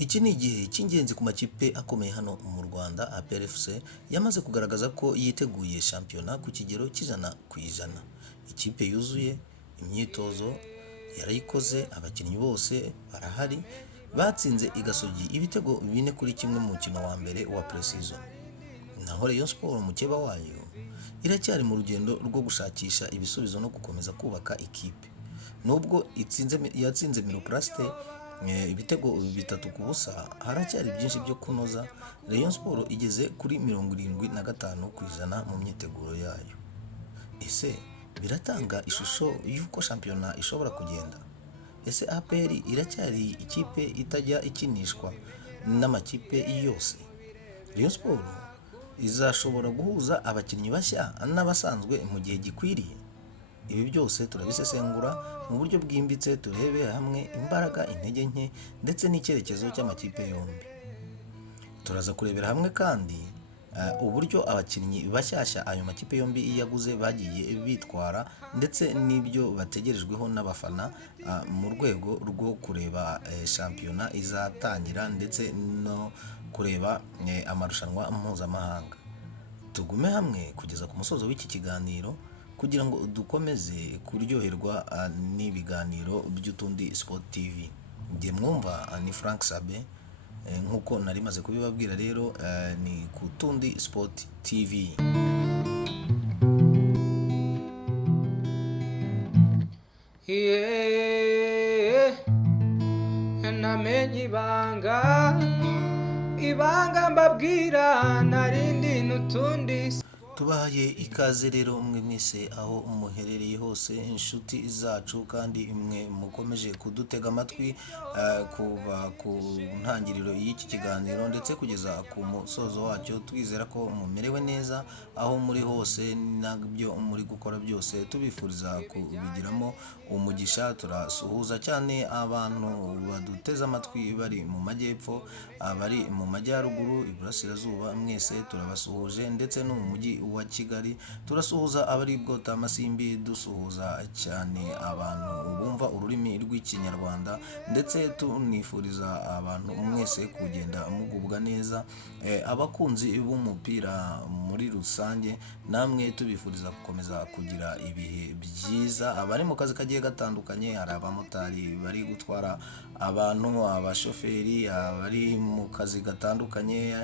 Iki ni igihe cy'ingenzi ku makipe akomeye hano mu Rwanda. APR FC yamaze kugaragaza ko yiteguye shampiyona ku kigero cy'100%. Ikipe yuzuye, imyitozo yarayikoze, abakinnyi bose barahari, batsinze Igasogi ibitego 4-1 mu mukino wa mbere wa pre-season. Naho Rayon Sport mukeba wayo iracyari mu rugendo rwo gushakisha ibisubizo no gukomeza kubaka ikipe. Nubwo yatsinze Miroplast ibitego 3-0, haracyari byinshi byo kunoza. Rayon Sport igeze kuri 75% mu myiteguro yayo. Ese biratanga ishusho y'uko shampiyona ishobora kugenda? Ese APR iracyari ikipe itajya ikinishwa n'amakipe yose? Rayon Sport izashobora guhuza abakinnyi bashya n'abasanzwe mu gihe gikwiriye? Ibi byose turabisesengura mu buryo bwimbitse, turebe hamwe imbaraga, intege nke ndetse n'icyerekezo cy'amakipe yombi. Turaza kurebera hamwe kandi uburyo abakinnyi bashyashya ayo makipe yombi yaguze bagiye bitwara, ndetse n'ibyo bategerejweho n'abafana mu rwego rwo kureba shampiyona izatangira, ndetse no kureba amarushanwa mpuzamahanga. Tugume hamwe kugeza ku musozo w'iki kiganiro kugira ngo dukomeze kuryoherwa n'ibiganiro by'Utundi Sport TV. Njye mwumva ni Frank Sabe, nk'uko nari maze kubibabwira rero ni ku Tundi Sport TV. Namenye ibanga mbabwira narindi n'utundi. Tubahaye ikaze rero mwe mwese aho muherereye hose, inshuti zacu, kandi mwe mukomeje kudutega amatwi kuva ku ntangiriro y'iki kiganiro ndetse kugeza ku musozo wacyo. Twizera ko mumerewe neza aho muri hose, nabyo muri gukora byose tubifuriza kubigiramo umugisha. Turasuhuza cyane abantu baduteza amatwi bari mu majyepfo, abari mu majyaruguru, iburasirazuba, mwese turabasuhuje, ndetse no mu mujyi wa Kigali turasuhuza abari Bwota, Masimbi, dusuhuza cyane abantu bumva ururimi rw'ikinyarwanda, ndetse tunifuriza abantu mwese kugenda mugubwa neza. Abakunzi b'umupira muri rusange namwe tubifuriza gukomeza kugira ibihe byiza. Abari mu kazi kagiye gatandukanye, hari abamotari bari gutwara abantu, abashoferi, abari mu kazi gatandukanye,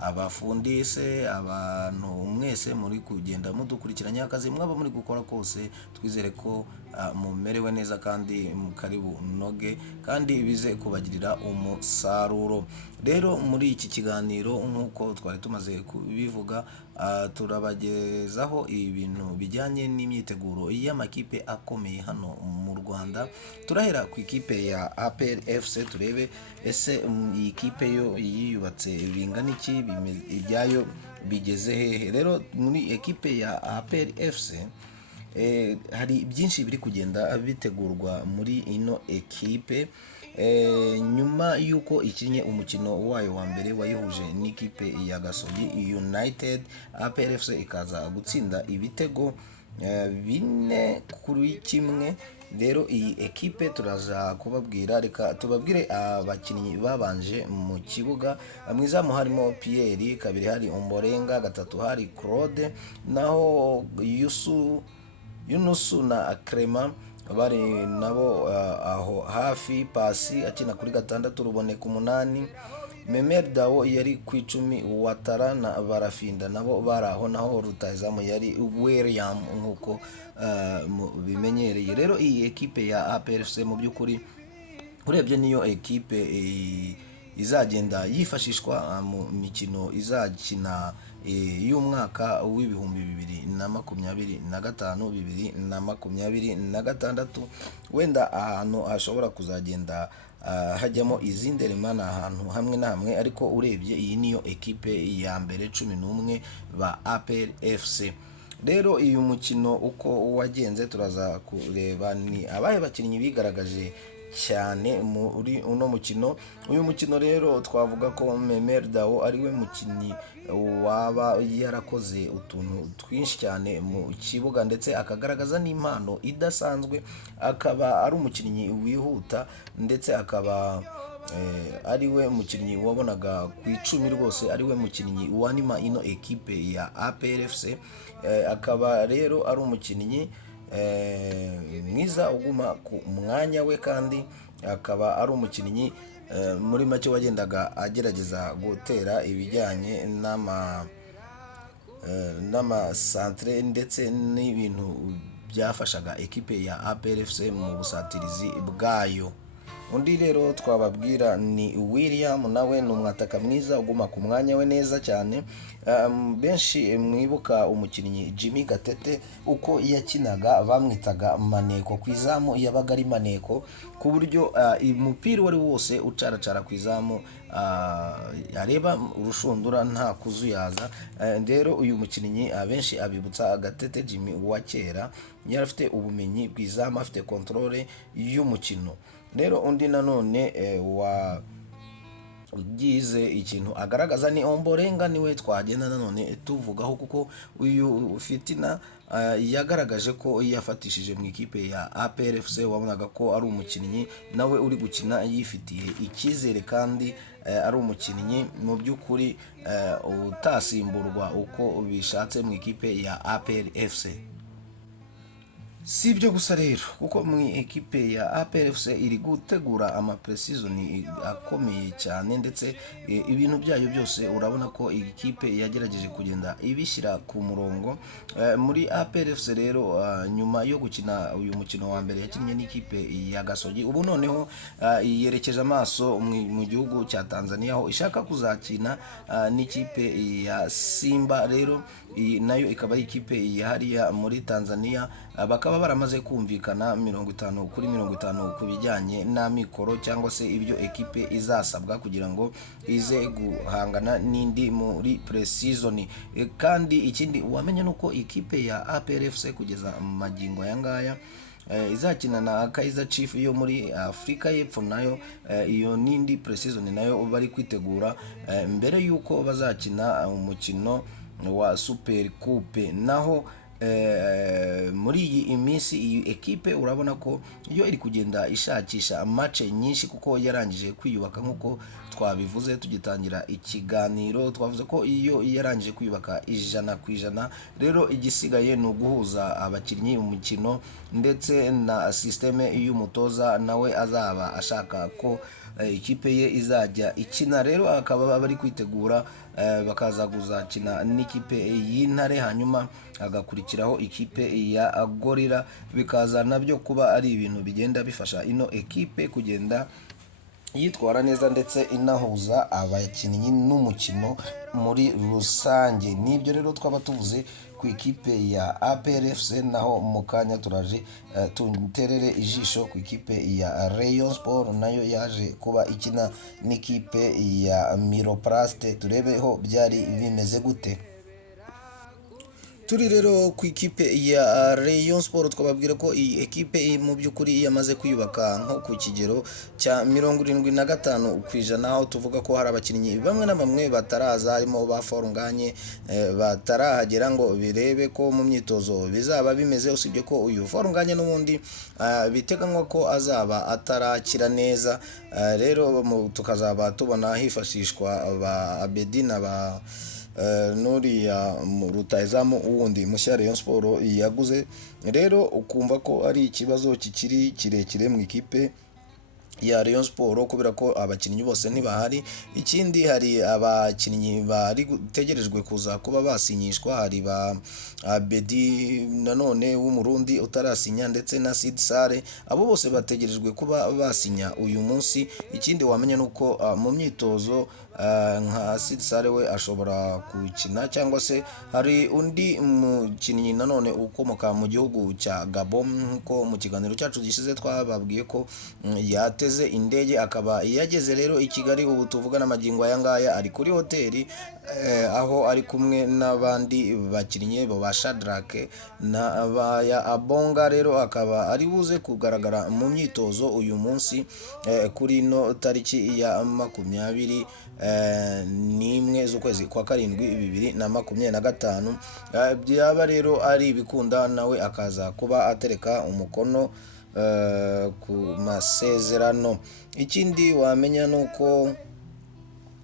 abafundise, abantu mwese muri kugenda mudukurikiranya akazi mwaba muri gukora kose, twizere ko mumerewe neza kandi karibu noge kandi bize kubagirira umusaruro. Rero muri iki kiganiro nk'uko twari tumaze kubivuga, turabagezaho ibintu bijyanye n'imyiteguro y'amakipe akomeye hano mu Rwanda. Turahera ku ikipe ya APR FC, turebe ese iyi kipe yo yiyubatse bingana iki, ibyayo bigeze hehe. Rero muri ekipe ya APR FC hari byinshi biri kugenda bitegurwa muri ino ekipe. Nyuma y'uko ikinye umukino wayo wa mbere wayihuje n'ikipe ya Gasogi United, APR FC ikaza gutsinda ibitego 4-1. Rero iyi ekipe turaza kubabwira, reka tubabwire abakinnyi babanje mu kibuga. Mu izamu harimo Pierre, kabiri hari Ombolenga, gatatu hari Claude, naho Yunusu na Clement bari nabo aho hafi. Pasi akina kuri gatandatu, Ruboneka 8, Memer Dao yari ku 10, Watara na Barafinda nabo bari aho, naho rutahizamu yari William nk'uko bimenyereye. Rero iyi ekipe ya APR FC mu by'ukuri urebye niyo ekipe izagenda yifashishwa mu mikino izakina y'umwaka w'ibihumbi 2025-2026. Wenda ahantu hashobora kuzagenda hajyamo izindi remana ahantu hamwe na hamwe, ariko urebye iyi niyo ekipe ya mbere 11 ba APR FC. Rero uyu mukino uko wagenze turaza kureba ni abahe bakinnyi bigaragaje cyane muri uno mukino. Uyu mukino rero twavuga ko Memer Dao ariwe mukinnyi waba yarakoze utuntu twinshi cyane mu kibuga, ndetse akagaragaza n'impano idasanzwe. Akaba ari umukinnyi wihuta, ndetse akaba ariwe mukinnyi wabonaga ku icumi rwose, ariwe mukinnyi wanima ino ekipe ya APRFC. Akaba rero ari umukinnyi mwiza uguma ku mwanya we, kandi akaba ari umukinnyi muri make wagendaga agerageza gutera ibijyanye n'amasantere ndetse n'ibintu byafashaga ekipe ya APRFC mu busatirizi bwayo. Undi rero twababwira ni William, nawe ni umwataka mwiza uguma ku mwanya we neza cyane. Benshi mwibuka umukinnyi Jimmy Gatete uko yakinaga bamwitaga maneko ku izamu, yabaga ari maneko ku buryo umupira wari wose ucaracara ku izamu areba urushundura nta kuzuyaza. Rero uyu mukinnyi abenshi abibutsa Gatete Jimmy wa kera, yari afite ubumenyi bw'izamu, afite controle y'umukino. Rero undi nanone ugize ikintu agaragaza ni Ombolenga, niwe twagenda nanone tuvugaho, kuko uyu Fitina yagaragaje ko yafatishije mu ikipe ya APRFC. wabonaga ko ari umukinnyi nawe uri gukina yifitiye icyizere, kandi ari umukinnyi mu by'ukuri utasimburwa uko bishatse mu ikipe ya APRFC. Si ibyo gusa rero, kuko mu ekipe ya APRFC iri gutegura ama-pre-season akomeye cyane, ndetse ibintu byayo byose urabona ko iyi kipe yagerageje kugenda ibishyira ku murongo. Muri APRFC rero nyuma yo gukina uyu mukino wa mbere yakinnye n'ikipe ya Gasogi, ubu noneho yerekeje amaso mu gihugu cya Tanzania, aho ishaka kuzakina n'ikipe ya Simba. Rero nayo ikaba ari ikipe ya hariya muri Tanzania. Bakaba baramaze kumvikana 50-50 ku bijyanye n'amikoro cyangwa se ibyo ekipe izasabwa kugira ngo ize guhangana n'indi muri pre-season. Kandi ikindi wamenye nuko ikipe ya APRFC kugeza magingo aya ngaya izakina na Kaizer Chiefs yo muri Afrika y'Epfo, nayo iyo n'indi pre-season nayo bari kwitegura mbere yuko bazakina umukino wa Super Coupe. Naho muri iyi minsi iyi ekipe urabona ko iyo iri kugenda ishakisha match nyinshi, kuko yarangije kwiyubaka. nk'uko twabivuze tugitangira ikiganiro, twavuze ko iyo yarangije kwiyubaka 100%. rero igisigaye ni uguhuza abakinnyi, umukino ndetse na systeme y'umutoza nawe azaba ashaka ko ikipe ye izajya ikina. Rero akaba bari kwitegura bakaza kuzakina n'ikipe y'Intare, hanyuma agakurikiraho ikipe ya Gorilla. Bikaza nabyo kuba ari ibintu bigenda bifasha ino ekipe kugenda yitwara neza, ndetse inahuza abakinnyi n'umukino muri rusange. Nibyo rero twaba tuvuze ku ikipe ya APRFC. naho mu kanya turaje tuterere ijisho ku ikipe ya Rayon Sport, nayo yaje kuba ikina n'ikipe ya Miroplast, turebeho byari bimeze gute. Turi rero ku ikipe ya Rayon Sport, twababwira ko iyi ekipe mu by'ukuri yamaze kwiyubaka nko ku kigero cya 75%, aho tuvuga ko hari abakinnyi bamwe na bamwe bataraza, harimo baforunganye batarahagera ngo birebe ko mu myitozo bizaba bimeze. Usibye ko uyu forunganye n'ubundi biteganywa ko azaba atarakira neza. Rero tukazaba tubona hifashishwa ba Abedina ba nuriya rutayizamu uwundi mushya Rayon Sport yaguze. Rero ukumva ko ari ikibazo kikiri kirekire mu ikipe ya Rayon Sport, kubera ko abakinnyi bose ntibahari. Ikindi hari abakinnyi bari gutegerejwe kuza kuba basinyishwa, hari ba Abedi nanone w'umurundi utarasinya, ndetse na Sid Sare. Abo bose bategerejwe kuba basinya uyu munsi. Ikindi wamenya nuko mu myitozo nka Sid Sare we ashobora gukina, cyangwa se hari undi mukinnyi nanone ukomoka mu gihugu cya Gabon, ko mu kiganiro cyacu gishize twababwiye ko yateze indege akaba yageze rero i Kigali. ubu tuvugana magingo aya ngaya ari kuri hoteli, aho ari kumwe n'abandi bakinnyi ba Shadrack na ya Abonga. Rero akaba ari buze kugaragara mu myitozo uyu munsi kuri no tariki ya 21 z'ukwezi kwa 7 2025. byaba rero ari ibikunda nawe akaza kuba atereka umukono ku masezerano. Ikindi wamenya nuko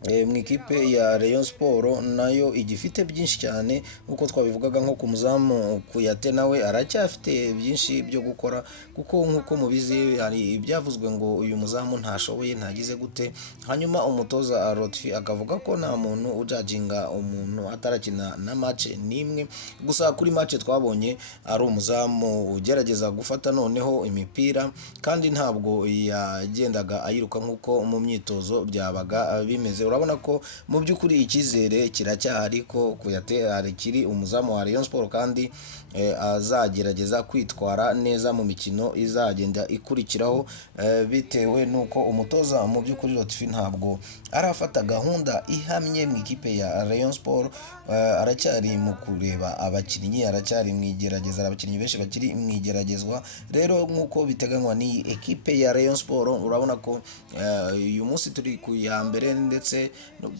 mu ikipe ya Rayon Sport nayo igifite byinshi cyane nk'uko twabivugaga, nko ku muzamu Kuyate nawe aracyafite byinshi byo gukora, kuko nk'uko mubizi hari ibyavuzwe ngo uyu muzamu ntashoboye, ntagize gute, hanyuma umutoza Lotfi akavuga ko nta muntu ujajinga umuntu atarakina na match n'imwe. Gusa kuri match twabonye ari umuzamu ugerageza gufata noneho imipira, kandi ntabwo yagendaga ayiruka nk'uko mu myitozo byabaga bimeze. Urabona ko mu by'ukuri icyizere kiracyahari ko Kuyate kiri umuzamu wa Rayon Sport, kandi azagerageza kwitwara neza mu mikino izagenda ikurikiraho, bitewe n'uko umutoza mu by'ukuri Lotfi ntabwo arafata gahunda ihamye mu ikipe ya Rayon Sport. Aracyari mu kureba abakinnyi, aracyari mu igerageza, abakinnyi benshi bakiri mu igeragezwa. Rero nk'uko biteganywa n'iyi ekipe ya Rayon Sport, urabona ko uyu munsi turi ku ya mbere, ndetse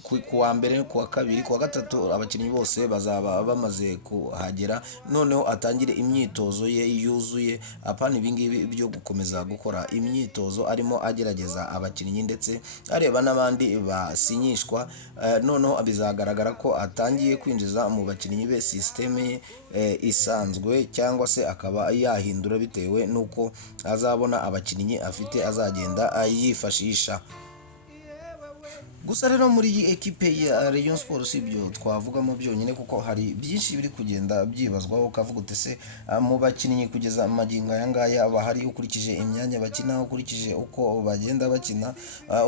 ku wa mbere, ku wa kabiri, ku wa gatatu abakinnyi bose bazaba bamaze kuhagera, noneho atangire imyitozo ye yuzuye, apana ibingibi byo gukomeza gukora imyitozo arimo agerageza abakinnyi ndetse areba n'abandi basinyishwa. Noneho bizagaragara ko atangiye kwinjiza mu bakinnyi be sisiteme ye isanzwe, cyangwa se akaba yahindura bitewe n'uko azabona abakinnyi afite azagenda ayifashisha. Gusa rero muri iyi ekipe ya Rayon Sport si ibyo twavugamo byonyine, kuko hari byinshi biri kugenda byibazwaho, ukavuga uti se mu bakinnyi kugeza amagingo aya ngaya bahari, ukurikije imyanya bakina, ukurikije uko bagenda bakina,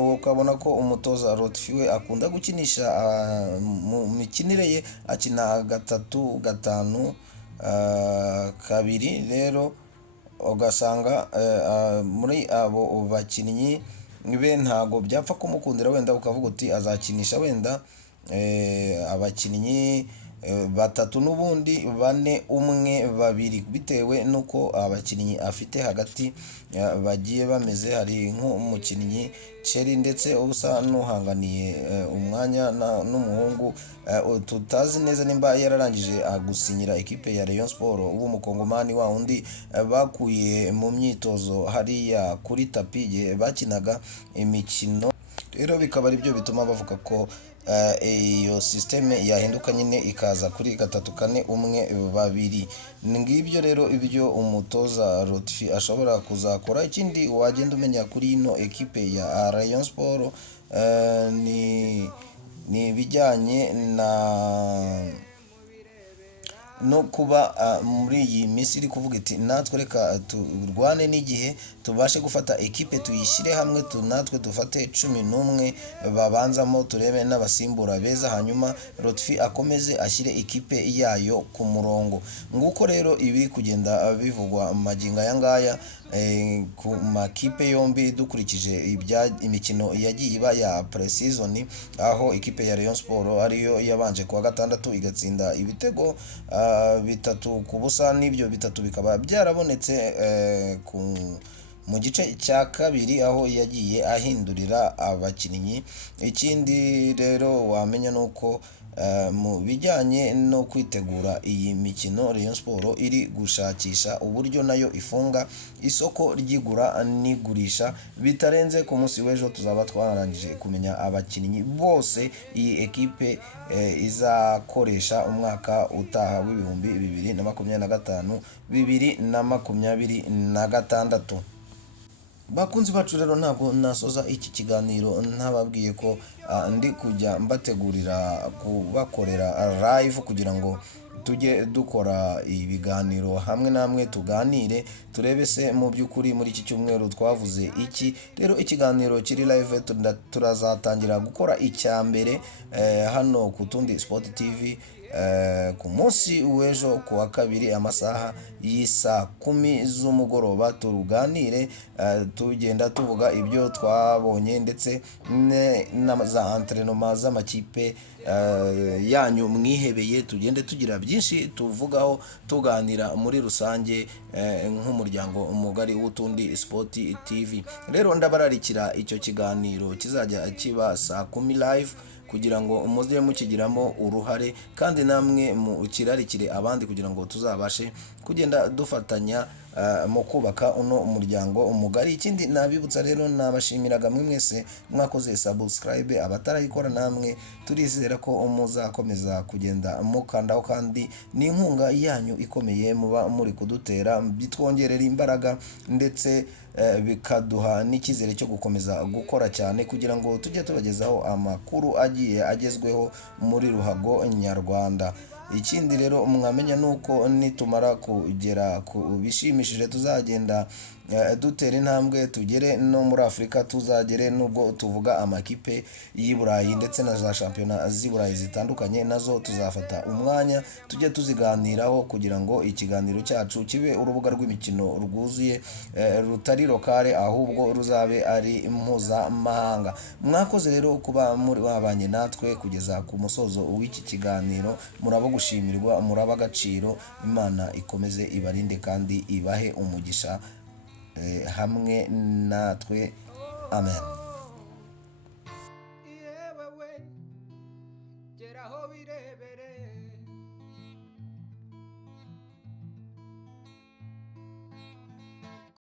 ukabona ko umutoza Lotfi we akunda gukinisha mu mikinire ye akina 3-5-2. Rero ugasanga muri abo bakinnyi be ntago byapfa kumukundira, wenda ukavuga uti azakinisha wenda abakinnyi 3 n'ubundi 4, 1, 2, bitewe n'uko abakinnyi afite hagati bagiye bameze. Hari nk'umukinnyi Cheri ndetse ubusa n'uhanganiye umwanya n'umuhungu tutazi neza nimba yararangije gusinyira ekipe ya Rayon Sport, w'umukongomani wa undi bakuye mu myitozo hariya kuri tapi bakinaga imikino. Rero bikaba ari byo bituma bavuga ko iyo systeme yahinduka nyine ikaza kuri 3-4-1-2. Ngibyo rero ibyo umutoza Lotfi ashobora kuzakora. Ikindi wagenda umenya kuri ino ekipe ya Rayon Sport ni bijyanye no kuba muri iyi minsi iri kuvuga iti natwe reka turwane n'igihe, tubashe gufata ekipe tuyishyire hamwe, natwe dufate 11 babanzamo, turebe n'abasimbura beza, hanyuma Lotfi akomeze ashyire ekipe yayo ku murongo. Nguko rero ibiri kugenda bivugwa magingo aya ngaya ku makipe yombi, dukurikije imikino yagiye iba ya pre-season, aho ikipe ya Rayon Sport ariyo yabanje kuwa gatandatu igatsinda ibitego 3-0, n'ibyo 3 bikaba byarabonetse mu gice cya kabiri, aho yagiye ahindurira abakinnyi. Ikindi rero wamenya nuko mu bijyanye no kwitegura iyi mikino, Rayon Sport iri gushakisha uburyo nayo ifunga isoko ry'igura n'igurisha bitarenze ku munsi w'ejo. Tuzaba twararangije kumenya abakinnyi bose iyi ekipe izakoresha umwaka utaha w'ibihumbi 2025 2026. Bakunzi bacu rero, ntabwo nasoza iki kiganiro ntababwiye ko ndi kujya mbategurira kubakorera live kugira ngo tujye dukora ibiganiro hamwe namwe, tuganire turebe se mu by'ukuri muri iki cyumweru twavuze iki. Rero ikiganiro kiri live turazatangira gukora icya mbere hano ku Tundi Sport TV ku munsi w'ejo ku wa kabiri amasaha y'isa 10 z'umugoroba. Turuganire tugenda tuvuga ibyo twabonye ndetse za entraînement z'amakipe yanyu mwihebeye, tugende tugira byinshi tuvugaho, tuganira muri rusange nk'umuryango mugari w'Utundi Sport TV. Rero ndabararikira icyo kiganiro kizajya kiba saa 10 live, kugira ngo muze mukigiramo uruhare, kandi namwe mukirarikire abandi kugira ngo tuzabashe kugenda dufatanya mu kubaka uno muryango umugari. Ikindi nabibutsa rero nabashimiraga mwe mwese mwakoze subscribe, abatarayikora namwe turizera ko muzakomeza kugenda mukandaho, kandi n'inkunga yanyu ikomeye muba muri kudutera bitwongerera imbaraga ndetse bikaduha n'icyizere cyo gukomeza gukora cyane kugira ngo tujye tubagezaho amakuru agiye agezweho muri ruhago nyarwanda. Ikindi rero mwamenya nuko nitumara kugera ku bishimishije tuzagenda dutera intambwe tugere no muri Afurika, tuzagere nubwo tuvuga amakipe y'i Burayi ndetse na za shampiyona z'i Burayi zitandukanye, nazo tuzafata umwanya tujye tuziganiraho kugira ngo ikiganiro cyacu kibe urubuga rw'imikino rwuzuye, rutari lokale ahubwo ruzabe ari mpuzamahanga. Mwakoze rero kuba muri babanye natwe kugeza ku musozo w'iki kiganiro, murabo gushimirwa, muraba agaciro. Imana ikomeze ibarinde kandi ibahe umugisha hamwe natwe, amen. yewe we geraho birebere